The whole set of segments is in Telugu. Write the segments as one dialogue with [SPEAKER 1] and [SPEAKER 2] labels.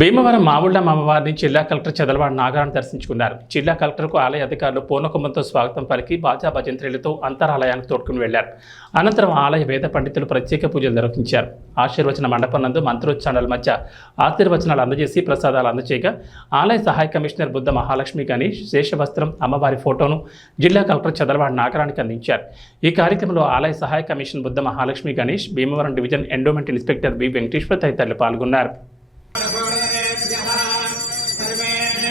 [SPEAKER 1] భీమవరం మావుళ్ళ అమ్మవారిని జిల్లా కలెక్టర్ చదలవాడ నాగరాన్ని దర్శించుకున్నారు. జిల్లా కలెక్టర్కు ఆలయ అధికారులు పూర్ణకుంభంతో స్వాగతం పలికి బాజా భజంత్రులతో అంతరాలయానికి తోడుకుని వెళ్ళారు. అనంతరం ఆలయ వేద పండితులు ప్రత్యేక పూజలు నిర్వహించారు. ఆశీర్వచన మండపం నందు మంత్రోచ్చారణల మధ్య ఆశీర్వచనాలు అందజేసి ప్రసాదాలు అందజేయగా ఆలయ సహాయ కమిషనర్ బుద్ధ మహాలక్ష్మి గణేష్ శేషవస్త్రం అమ్మవారి ఫోటోను జిల్లా కలెక్టర్ చదలవాడ నాగరానికి అందించారు. ఈ కార్యక్రమంలో ఆలయ సహాయ commission Buddha Mahalakshmi Ganesh Bhimavaram division endowment inspector B Venkateswara తదితరులు పాల్గొన్నారు.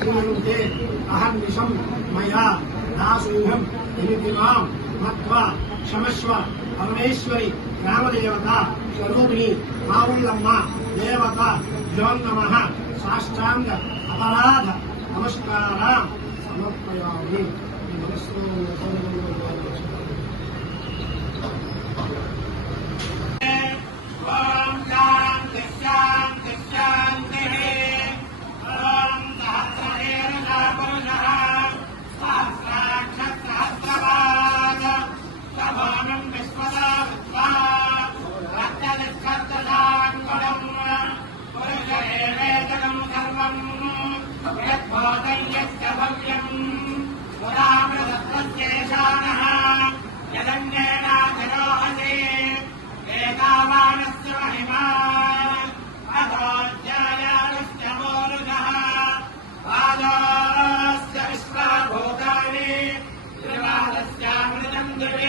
[SPEAKER 2] క్రియంతే అహర్నిశం మయా దాసూహం ఇది మాం మత్వా క్షమస్వ పరమేశ్వరి గ్రామదేవత స్వరూపిణి మావుల్లమ్మ దేవత జ్యో సాష్టాంగ అపరాధ నమస్కార సమర్పయామి నమస్తో प्रभातस्यामृतम् गणे